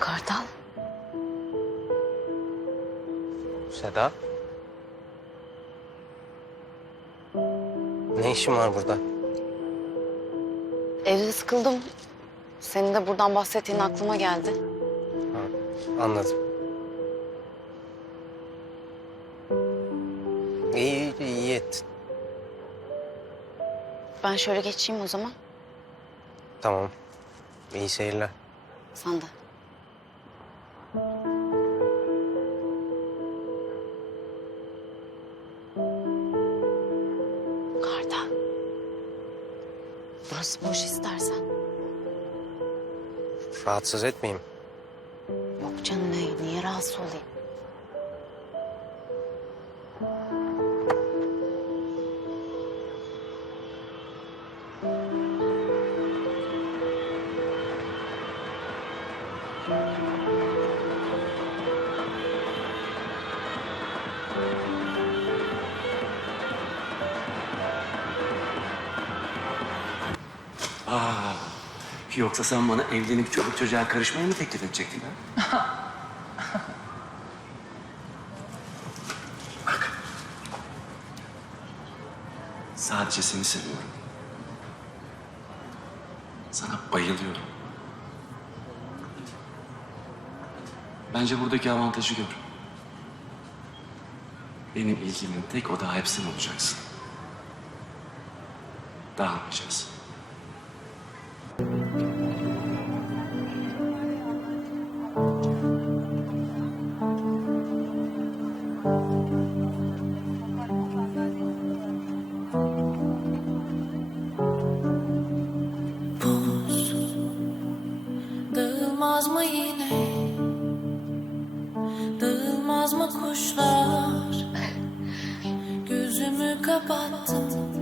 Kartal. Seda. Ne işin var burada? Evde sıkıldım. Senin de buradan bahsettiğin aklıma geldi. Ha, anladım. İyi, iyi, ettin. Ben şöyle geçeyim o zaman. Tamam. İyi seyirler. Sen de. Burası boş istersen. Rahatsız etmeyeyim. Yok canım ne, niye rahatsız olayım? Yoksa sen bana evlenip çocuk çocuğa karışmayı mı teklif edecektin ha? Bak. Sadece seni seviyorum. Sana bayılıyorum. Bence buradaki avantajı gör. Benim ilgimin tek oda hepsin olacaksın. Dağılmayacağız.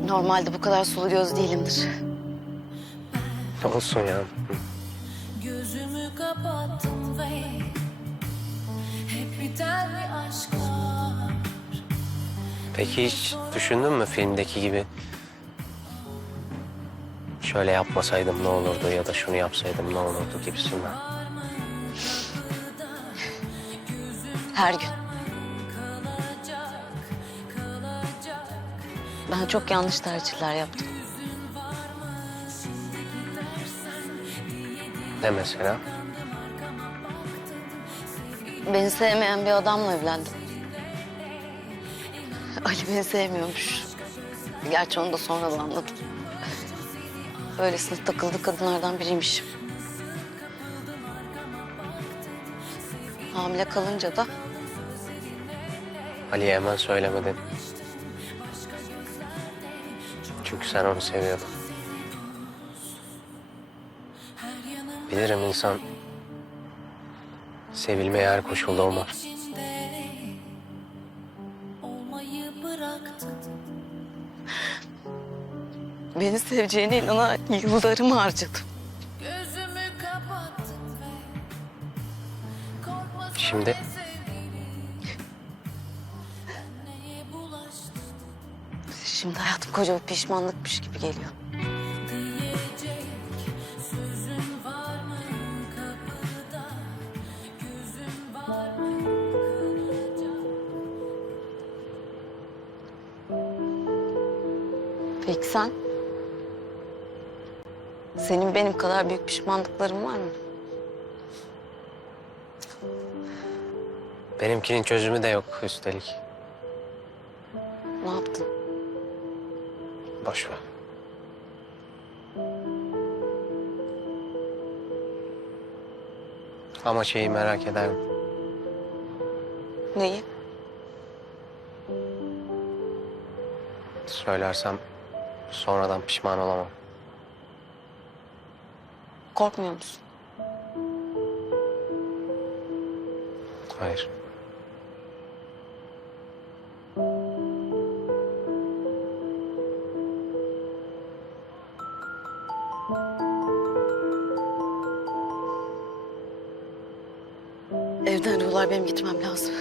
Normalde bu kadar sulu göz değilimdir. Olsun ya. Gözümü kapattım ve Hep biten bir aşk var Peki hiç düşündün mü filmdeki gibi? Şöyle yapmasaydım ne olurdu ya da şunu yapsaydım ne olurdu gibisinden. Her gün. Ben çok yanlış tercihler yaptım. Ne mesela? Beni sevmeyen bir adamla evlendim. Ali beni sevmiyormuş. Gerçi onu da sonradan anladım. Öylesine takıldı kadınlardan biriymişim. Hamile kalınca da Ali'ye hemen söylemedin. Çünkü sen onu seviyordun. Bilirim insan sevilmeye her koşulda olmaz. beni seveceğine inanarak yıllarımı harcadım. Şimdi Şimdi hayatım koca bir pişmanlıkmış gibi geliyor. Peki sen? Senin benim kadar büyük pişmanlıkların var mı? benimkinin çözümü de yok üstelik. Ne yaptın? Boş ver. Ama şeyi merak ederim. Neyi? Söylersem sonradan pişman olamam. Korkmuyor musun? Hayır. Evden arıyorlar benim gitmem lazım.